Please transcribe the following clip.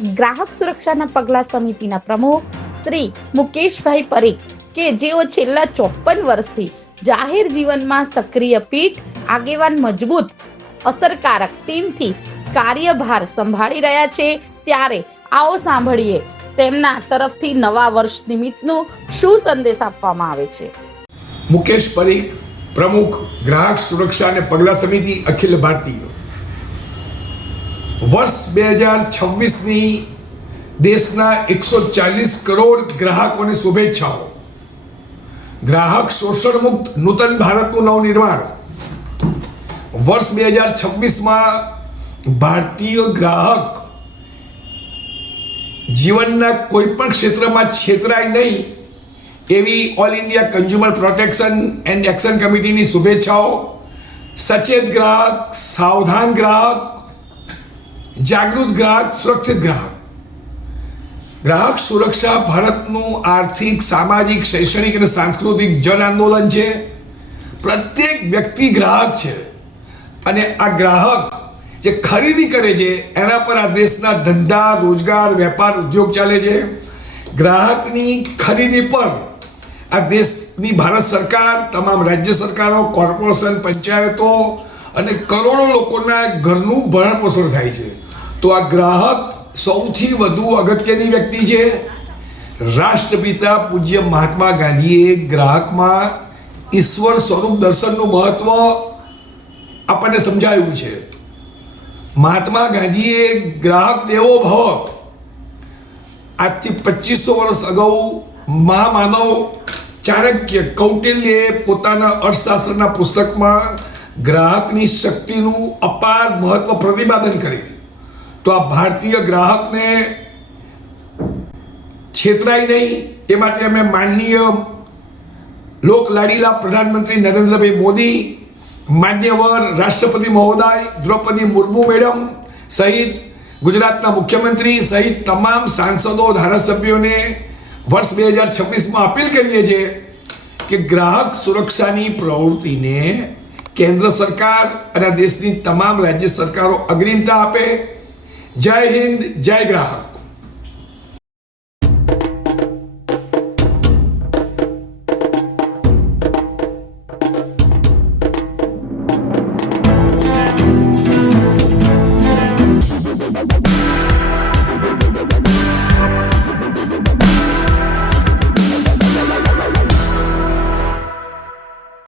ગ્રાહક સુરક્ષાના પગલાં સમિતિના પ્રમુખ શ્રી મુકેશભાઈ પરીખ કે જેઓ છેલ્લા 54 વર્ષથી જાહેર જીવનમાં સક્રિય પીઠ આગેવાન મજબૂત અસરકારક ટીમથી કાર્યભાર સંભાળી રહ્યા છે, ત્યારે આવો સાંભળીએ તેમના તરફથી નવા વર્ષ નિમિત્તનું શું સંદેશ આપવામાં આવે છે। મુકેશ પરીખ, પ્રમુખ ગ્રાહક સુરક્ષા અને પગલાં સમિતિ અખિલ ભારતીય। વર્ષ 2026ની દેશના 140 કરોડ ગ્રાહકોને શુભેચ્છાઓ। ગ્રાહક શોષણ મુક્ત નૂતન ભારતનું નવનિર્માણ। વર્ષ 2026માં ભારતીય ગ્રાહક જીવનના કોઈ પણ ક્ષેત્રમાં છેતરાય નહીં એવી all India consumer protection and action કમિટીની શુભેચ્છાઓ। સચેત ગ્રાહક, સાવધાન ગ્રાહક, જાગૃત ગ્રાહક, સુરક્ષિત ગ્રાહક। ગ્રાહક સુરક્ષા ભારતનું આર્થિક, સામાજિક, શૈક્ષણિક અને સાંસ્કૃતિક જન આંદોલન છે। પ્રત્યેક વ્યક્તિ ગ્રાહક છે અને આ ગ્રાહક જે ખરીદી કરે છે એના પર આ દેશના ધંધા, રોજગાર, વેપાર, ઉદ્યોગ ચાલે છે। ગ્રાહકની ખરીદી પર આ દેશની ભારત સરકાર, તમામ રાજ્ય સરકારો, કોર્પોરેશન, પંચાયતો અને કરોડો લોકોના ઘરનું ભરણ પોષણ થાય છે। તો આ ગ્રાહક સૌથી વધુ અગત્યની વ્યક્તિ છે। રાષ્ટ્રપિતા પૂજ્ય મહાત્મા ગાંધીએ ગ્રાહકમાં ઈશ્વર સ્વરૂપ દર્શનનું મહત્વ આપણને સમજાવ્યું છે। મહાત્મા ગાંધીએ ગ્રાહક દેવો ભવ આજથી 2500 વર્ષ અગાઉ મહામાનવ ચાણક્ય કૌટિલ્યે પોતાના અર્થશાસ્ત્રના પુસ્તકમાં ગ્રાહકની શક્તિનું અપાર મહત્વ પ્રતિપાદન કર્યું। તો આ ભારતીય ગ્રાહકને છેતરાય નહીં એ માટે અમે માનનીય લોકલાડીલા પ્રધાનમંત્રી નરેન્દ્રભાઈ મોદી, માન્યવર રાષ્ટ્રપતિ મહોદય દ્રૌપદી મુર્મુ મેડમ સહિત ગુજરાતના મુખ્યમંત્રી સહિત તમામ સાંસદો, ધારાસભ્યોને વર્ષ 2026માં અપીલ કરીએ છીએ કે ગ્રાહક સુરક્ષાની પ્રવૃત્તિને કેન્દ્ર સરકાર અને દેશની તમામ રાજ્ય સરકારો અગ્રિમતા આપે। જય હિન્દ, જય ગ્રાહક।